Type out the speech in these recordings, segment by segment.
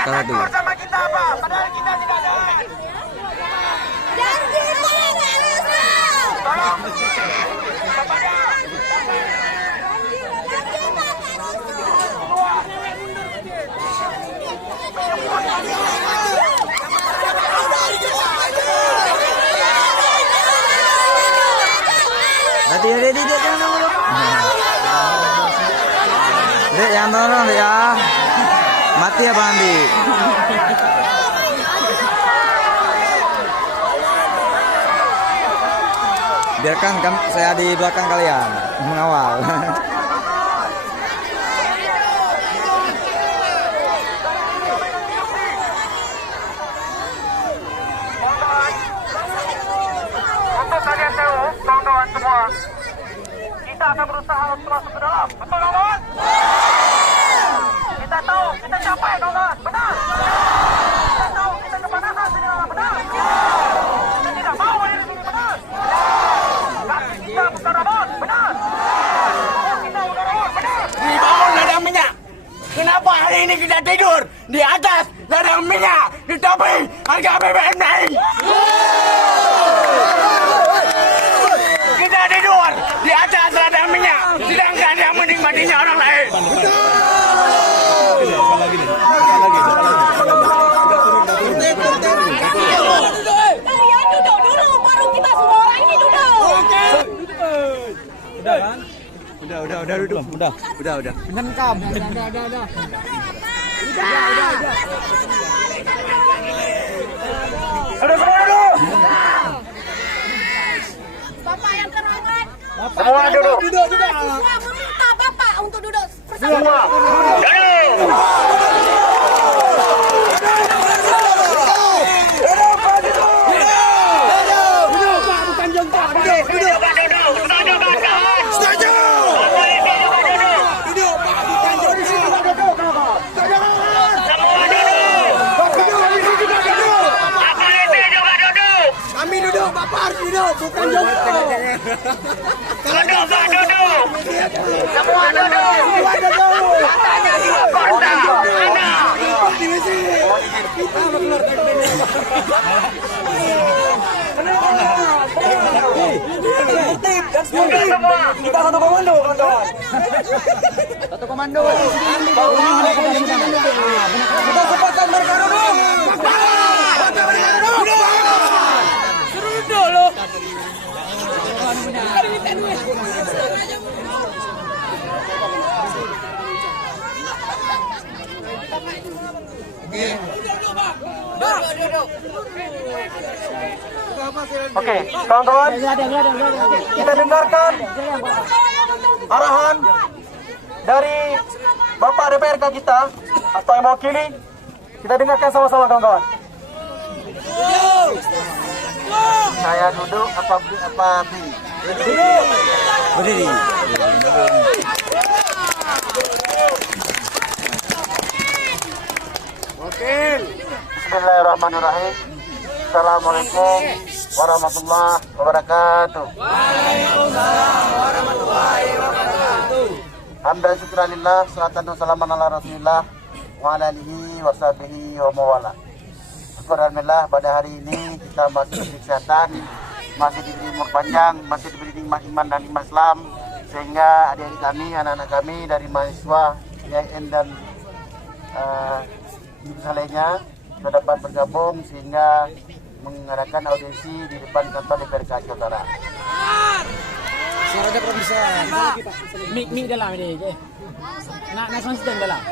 kalah dulu. Sama kita apa? Padahal kita tidak ada. Dan kita harus Tolong. Dek, jangan dulu. Dek, yang dorong dek ya. Mati ya Bang Andi. Biarkan saya di belakang kalian mengawal. Untuk kalian tahu, kawan-kawan semua, kita akan berusaha untuk masuk ke dalam. Betul, kawan? Kita tahu, kita capai, kawan. Benar. Kita tahu, kita kepanasan di dalam. Benar. Kita tidak mau ada di sini. Benar. Kaki kita bukan robot. Benar. Kita bukan robot. Benar. Di bawah ladang minyak. Kenapa hari ini kita tidur di atas ladang minyak, tetapi harga BBM naik? Kita tidur di atas ladang minyak, sedangkan yang menikmatinya orang lain. Kalian duduk dulu, baru kita semua orang ini duduk. Udah kan? Udah duduk. Udah. Mencengkam. Udah. Bapak yang terhormat. Semua duduk. Semua meminta Bapak untuk duduk bersama. Semua. Kami duduk, Bapak harus duduk, bukan jongkok. Duduk. Semua duduk. Semua duduk. Katanya juga kontak. Mana? Duduk semua. Kita satu komando, kawan-kawan. Satu komando. Kita cepatkan mereka duduk. Oke, kawan-kawan, kita dengarkan arahan dari Bapak DPRK kita atau yang mewakili. Kita dengarkan sama-sama, kawan-kawan. Saya duduk apa Berdiri. Bismillahirrahmanirrahim. Assalamualaikum warahmatullahi wabarakatuh. Waalaikumsalam warahmatullahi wabarakatuh. Hamdan syukranillah, salatan wa salaman ala rasulillah wa ala alihi wa sahbihi wa mawala. Alhamdulillah, pada hari ini kita masih diberi kesehatan, masih diberi umur panjang, masih diberi nikmat iman dan iman Islam, sehingga adik-adik kami, anak-anak kami dari mahasiswa IAIN dan jurusan lainnya sudah dapat bergabung sehingga mengadakan audiensi di depan kantor DPRK Aceh Utara. Suara produser. Mik dalam ini. Nak sistem dalam.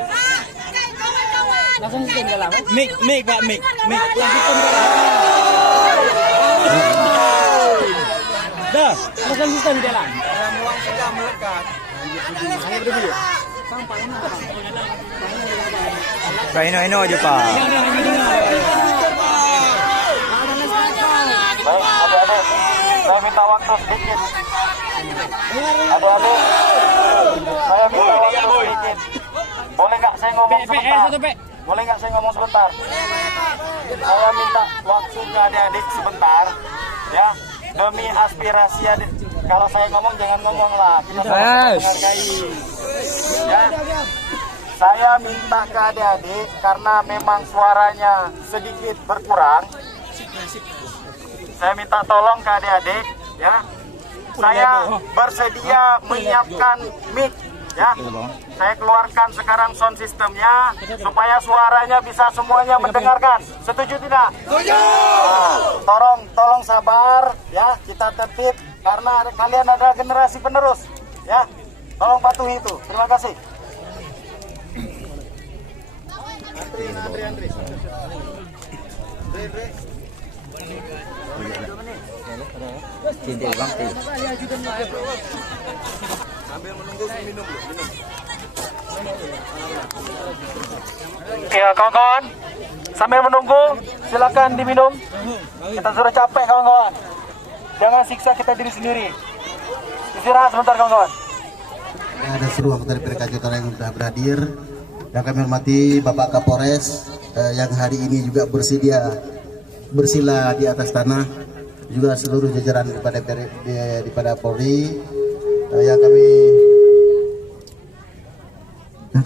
Langsung sistem dalam. Mik Pak, mik. Yang sistem dalam. Dah, langsung sistem dalam. Ramuan sedang melekat. Hanya berdua. Pak Ino aja Pak. Baik, adik-adik, saya minta waktu sedikit. Adik-adik, saya minta waktu sedikit. Boleh nggak saya ngomong sebentar? Boleh nggak saya ngomong sebentar? Saya minta waktu ke adik-adik sebentar, ya. Demi aspirasi adik. Kalau saya ngomong jangan ngomong lah. Kita hargai. Ya. Saya minta ke adik-adik karena memang suaranya sedikit berkurang. Saya minta tolong ke adik-adik ya. Saya bersedia menyiapkan mic ya. Saya keluarkan sekarang sound systemnya supaya suaranya bisa semuanya mendengarkan. Setuju tidak? Setuju. Tolong sabar ya, kita tertib karena kalian adalah generasi penerus ya. Tolong patuhi itu. Terima kasih. Andri. Sambil menunggu minum. Ya kawan-kawan, sambil menunggu silakan diminum. Kita sudah capek kawan-kawan. Jangan siksa kita diri sendiri. Istirahat sebentar kawan-kawan. Ada seluruh anggota DPRD Utara yang sudah beradir. Yang kami hormati Bapak Kapolres yang hari ini juga bersila di atas tanah, juga seluruh jajaran daripada Polri yang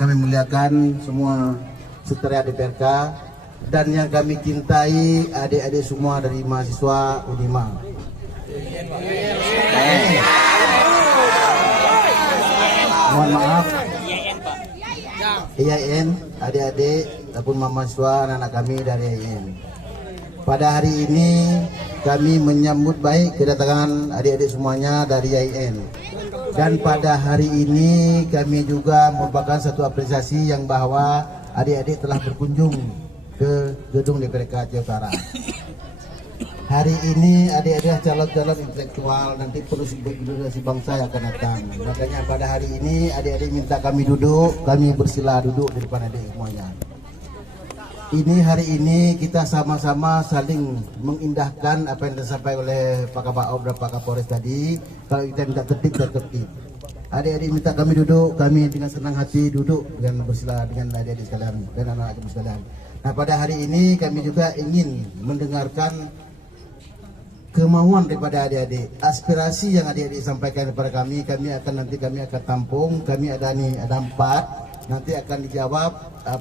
kami muliakan semua setara DPRK dan yang kami cintai adik-adik semua dari mahasiswa Unima. Mohon maaf, IAIN, adik-adik ataupun mahasiswa anak-anak kami dari IAIN. Pada hari ini kami menyambut baik kedatangan adik-adik semuanya dari IAIN. Dan pada hari ini kami juga merupakan satu apresiasi yang bahwa adik-adik telah berkunjung ke gedung DPRD Aceh Utara. Hari ini adik-adik calon-calon intelektual, nanti penerus generasi bangsa yang akan datang. Makanya pada hari ini adik-adik minta kami duduk, kami bersila duduk di depan adik semuanya. Ini hari ini kita sama-sama saling mengindahkan apa yang disampaikan oleh Pak Kabao dan Pak Kapolres tadi. Kalau kita minta tertib dan tertib. Adik-adik minta kami duduk, kami dengan senang hati duduk dengan bersila dengan adik-adik sekalian dan anak-anak kami sekalian. Nah pada hari ini kami juga ingin mendengarkan kemauan daripada adik-adik, aspirasi yang adik-adik sampaikan kepada kami akan tampung. Kami ada 4, nanti akan dijawab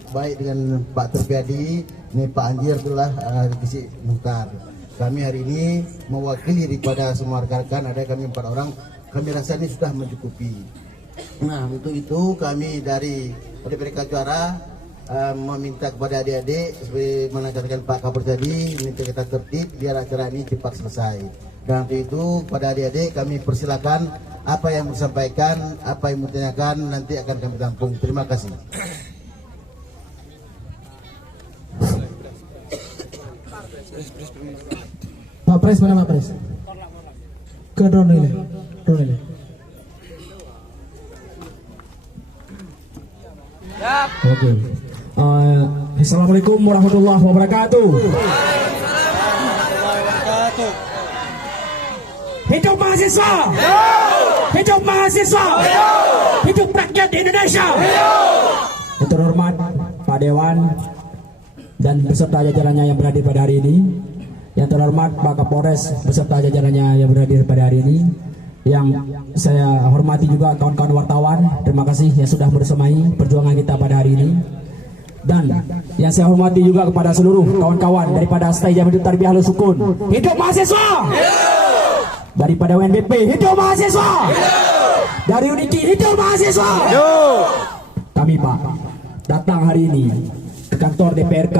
baik dengan Pak Terpiadi, ini Pak Anjir itulah Kisi Muhtar. Kami hari ini mewakili daripada semua rekan-rekan, ada kami 4 orang, kami rasa ini sudah mencukupi. Nah untuk itu kami dari DPRD Juara meminta kepada adik-adik seperti menanyakan Pak Kapolres tadi, minta kita tertib biar acara ini cepat selesai. Dan untuk itu pada adik-adik kami persilakan apa yang disampaikan, apa yang ditanyakan nanti akan kami tampung. Terima kasih. Pak Pres, mana Pak Pres? Ke drone ini. Oke. Assalamualaikum warahmatullahi wabarakatuh. Hidup mahasiswa! Hidup mahasiswa! Hidup rakyat Indonesia! Yang terhormat Pak Dewan dan beserta jajarannya yang berhadir pada hari ini. Yang terhormat Pak Kapolres beserta jajarannya yang berhadir pada hari ini. Yang saya hormati juga kawan-kawan wartawan, terima kasih yang sudah bersemai perjuangan kita pada hari ini. Dan yang saya hormati juga kepada seluruh kawan-kawan daripada Stay Jamidut Tarbiyah Ahlus Sukun. Hidup mahasiswa! Daripada UNBP, hidup mahasiswa! Dari UNIKI, hidup mahasiswa! Kami Pak datang hari ini ke kantor DPRK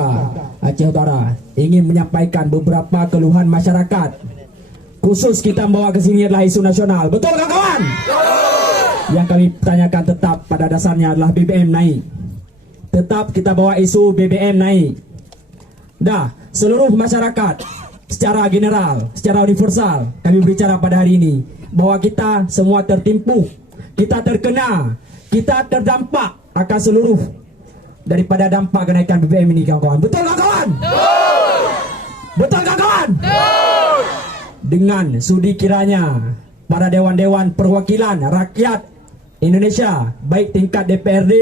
Aceh Utara ingin menyampaikan beberapa keluhan masyarakat. Khusus kita membawa ke sini adalah isu nasional. Betul kawan-kawan? Yang kami tanyakan tetap pada dasarnya adalah BBM naik. Tetap kita bawa isu BBM naik. Dah, seluruh masyarakat secara general, secara universal kami berbicara pada hari ini bahwa kita semua tertimpu, kita terkena, kita terdampak akan seluruh daripada dampak kenaikan BBM ini kawan-kawan. Betul kawan-kawan? Betul kawan-kawan? Dengan sudi kiranya para dewan-dewan perwakilan rakyat Indonesia, baik tingkat DPRD,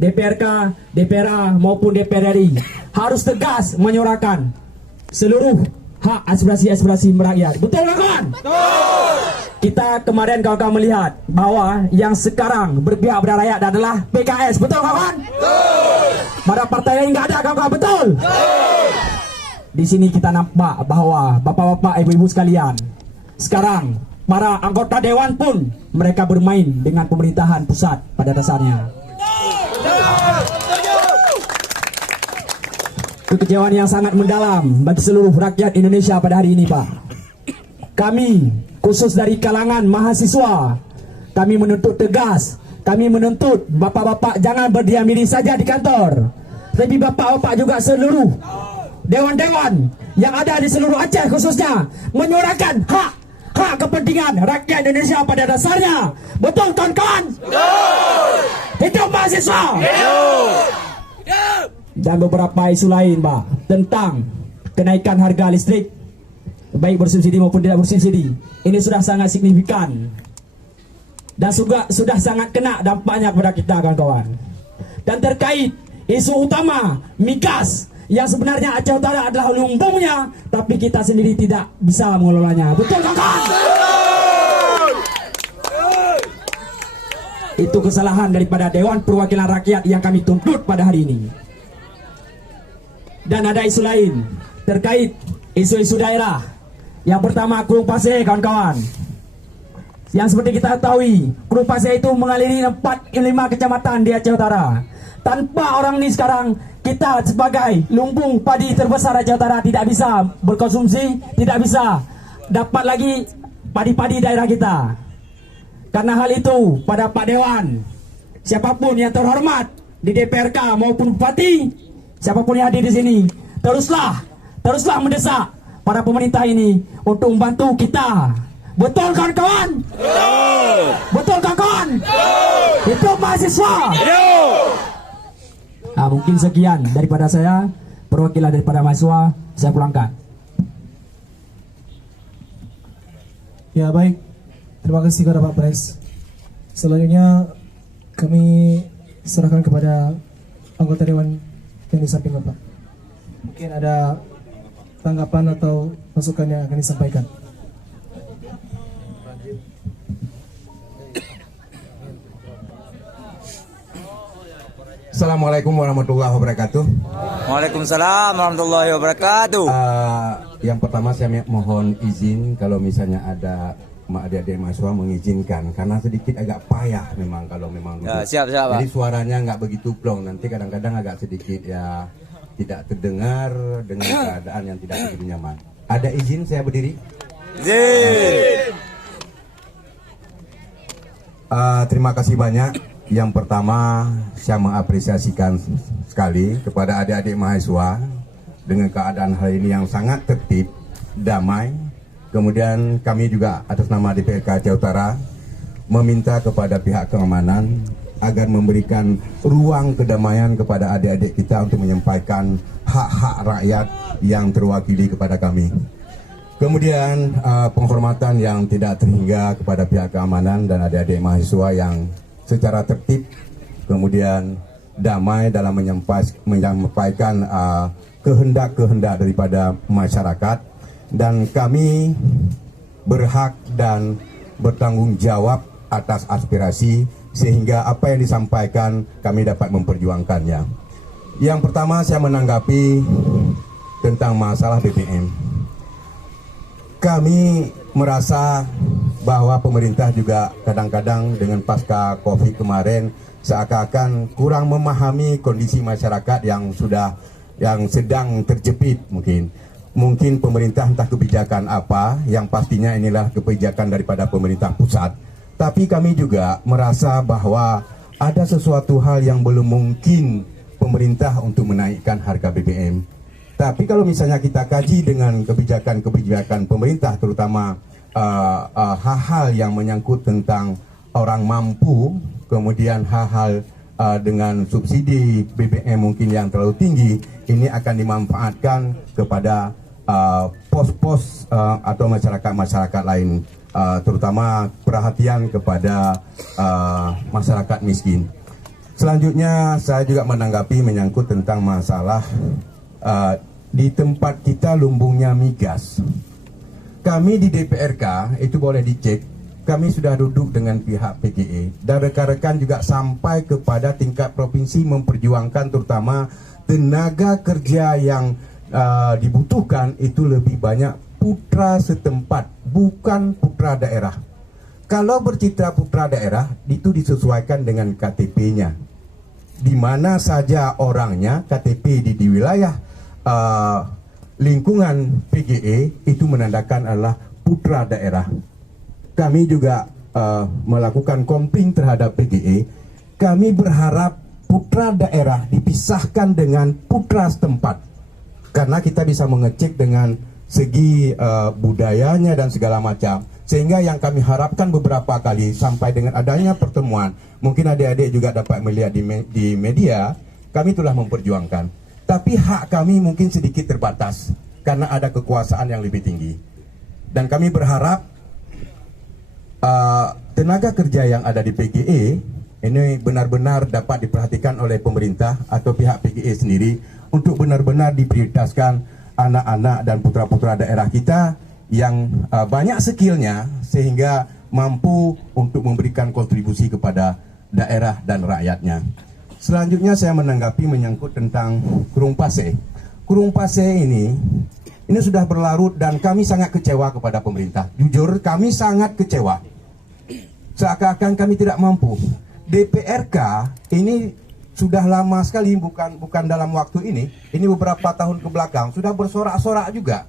DPRK, DPRA maupun DPR RI harus tegas menyuarakan seluruh hak aspirasi-aspirasi rakyat. Betul kawan? Betul. kita kemarin kawan-kawan melihat bahwa yang sekarang berpihak pada rakyat adalah PKS, betul kawan? Betul. Pada partai lain nggak ada kawan-kawan, betul? Betul. Di sini kita nampak bahwa bapak-bapak, ibu-ibu sekalian, sekarang para anggota dewan pun mereka bermain dengan pemerintahan pusat pada dasarnya. Kekecewaan yang sangat mendalam bagi seluruh rakyat Indonesia pada hari ini, Pak. Kami, khusus dari kalangan mahasiswa, kami menuntut tegas, kami menuntut bapak-bapak jangan berdiam diri saja di kantor, tapi bapak-bapak juga seluruh dewan-dewan yang ada di seluruh Aceh khususnya menyuarakan hak kepentingan rakyat Indonesia pada dasarnya. Betul kawan-kawan? Betul. Hidup mahasiswa. Hidup. Dan beberapa isu lain, Pak, tentang kenaikan harga listrik, baik bersubsidi maupun tidak bersubsidi. Ini sudah sangat signifikan dan sudah sangat kena dampaknya kepada kita, kawan-kawan. Dan terkait isu utama migas, yang sebenarnya Aceh Utara adalah lumbungnya, tapi kita sendiri tidak bisa mengelolanya. Betul, kawan-kawan? Itu kesalahan daripada Dewan Perwakilan Rakyat yang kami tuntut pada hari ini. Dan ada isu lain terkait isu-isu daerah. Yang pertama, Kurung Pasir, kawan-kawan. Yang seperti kita ketahui, Kurung Pasir itu mengaliri 4-5 kecamatan di Aceh Utara. Tanpa orang ini sekarang, kita sebagai lumbung padi terbesar Aceh Utara tidak bisa berkonsumsi, tidak bisa dapat lagi padi-padi daerah kita. Karena hal itu, pada Pak Dewan, siapapun yang terhormat di DPRK maupun Bupati, siapapun yang hadir di sini, teruslah mendesak para pemerintah ini untuk membantu kita. Betul kawan-kawan? Betul. Betul kawan-kawan? Betul. Hidup mahasiswa. Hidup. Nah, mungkin sekian daripada saya, perwakilan daripada mahasiswa, saya pulangkan. Ya, baik. Terima kasih kepada Pak Pres. Selanjutnya kami serahkan kepada anggota Dewan yang di samping Bapak. Mungkin ada tanggapan atau masukan yang akan disampaikan. Assalamualaikum warahmatullahi wabarakatuh. Waalaikumsalam warahmatullahi wabarakatuh. Yang pertama saya mohon izin kalau misalnya ada adik-adik mahasiswa mengizinkan, karena sedikit agak payah memang kalau memang ya, siap, jadi suaranya nggak begitu plong, nanti kadang-kadang agak sedikit ya tidak terdengar dengan keadaan yang tidak begitu nyaman. Ada izin saya berdiri? Izin. Terima kasih banyak. Yang pertama saya mengapresiasikan sekali kepada adik-adik mahasiswa dengan keadaan hari ini yang sangat tertib, damai. Kemudian kami juga atas nama DPRK Aceh Utara meminta kepada pihak keamanan agar memberikan ruang kedamaian kepada adik-adik kita untuk menyampaikan hak-hak rakyat yang terwakili kepada kami. Kemudian penghormatan yang tidak terhingga kepada pihak keamanan dan adik-adik mahasiswa yang secara tertib kemudian damai dalam menyampaikan kehendak-kehendak daripada masyarakat. Dan kami berhak dan bertanggung jawab atas aspirasi sehingga apa yang disampaikan kami dapat memperjuangkannya. Yang pertama saya menanggapi tentang masalah BBM. Kami merasa bahwa pemerintah juga kadang-kadang dengan pasca Covid kemarin seakan-akan kurang memahami kondisi masyarakat yang sedang terjepit mungkin. Mungkin pemerintah entah kebijakan apa, yang pastinya inilah kebijakan daripada pemerintah pusat. Tapi kami juga merasa bahwa ada sesuatu hal yang belum mungkin pemerintah untuk menaikkan harga BBM. Tapi kalau misalnya kita kaji dengan kebijakan-kebijakan pemerintah, terutama hal-hal yang menyangkut tentang orang mampu, kemudian hal-hal dengan subsidi BBM mungkin yang terlalu tinggi, ini akan dimanfaatkan kepada pos-pos atau masyarakat-masyarakat lain, terutama perhatian kepada masyarakat miskin. Selanjutnya saya juga menanggapi menyangkut tentang masalah di tempat kita lumbungnya migas. Kami di DPRK itu boleh dicek kami sudah duduk dengan pihak PGE dan rekan-rekan juga sampai kepada tingkat provinsi memperjuangkan terutama tenaga kerja yang dibutuhkan itu lebih banyak putra setempat, bukan putra daerah. Kalau bercitra putra daerah itu disesuaikan dengan KTP-nya. Di mana saja orangnya, KTP di wilayah lingkungan PGE itu menandakan adalah putra daerah. Kami juga melakukan kompling terhadap PGE. Kami berharap putra daerah dipisahkan dengan putra setempat, karena kita bisa mengecek dengan segi budayanya dan segala macam. Sehingga yang kami harapkan beberapa kali sampai dengan adanya pertemuan, mungkin adik-adik juga dapat melihat di media, kami telah memperjuangkan. Tapi hak kami mungkin sedikit terbatas karena ada kekuasaan yang lebih tinggi. Dan kami berharap tenaga kerja yang ada di PGE ini benar-benar dapat diperhatikan oleh pemerintah atau pihak PGE sendiri untuk benar-benar diprioritaskan anak-anak dan putra-putra daerah kita yang banyak skillnya sehingga mampu untuk memberikan kontribusi kepada daerah dan rakyatnya. Selanjutnya saya menanggapi menyangkut tentang Kurung Pase. Kurung Pase ini sudah berlarut dan kami sangat kecewa kepada pemerintah. Jujur kami sangat kecewa. Seakan-akan kami tidak mampu. DPRK ini sudah lama sekali, bukan dalam waktu ini beberapa tahun ke belakang sudah bersorak-sorak juga.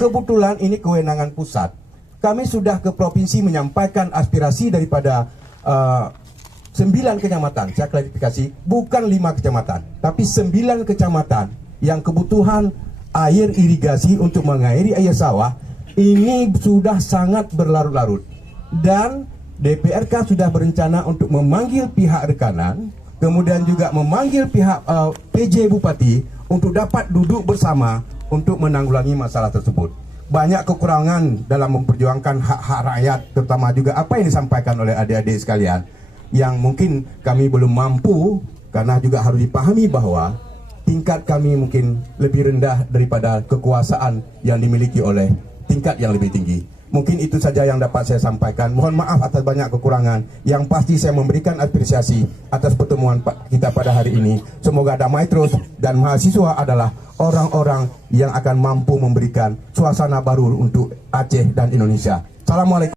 Kebetulan ini kewenangan pusat. Kami sudah ke provinsi menyampaikan aspirasi daripada 9 kecamatan. Saya klarifikasi, bukan 5 kecamatan, tapi 9 kecamatan yang kebutuhan air irigasi untuk mengairi air sawah ini sudah sangat berlarut-larut. Dan DPRK sudah berencana untuk memanggil pihak rekanan, kemudian juga memanggil pihak PJ Bupati untuk dapat duduk bersama untuk menanggulangi masalah tersebut. Banyak kekurangan dalam memperjuangkan hak-hak rakyat, terutama juga apa yang disampaikan oleh adik-adik sekalian, yang mungkin kami belum mampu, karena juga harus dipahami bahwa tingkat kami mungkin lebih rendah daripada kekuasaan yang dimiliki oleh tingkat yang lebih tinggi. Mungkin itu saja yang dapat saya sampaikan. Mohon maaf atas banyak kekurangan. Yang pasti saya memberikan apresiasi atas pertemuan kita pada hari ini. Semoga damai terus dan mahasiswa adalah orang-orang yang akan mampu memberikan suasana baru untuk Aceh dan Indonesia. Assalamualaikum.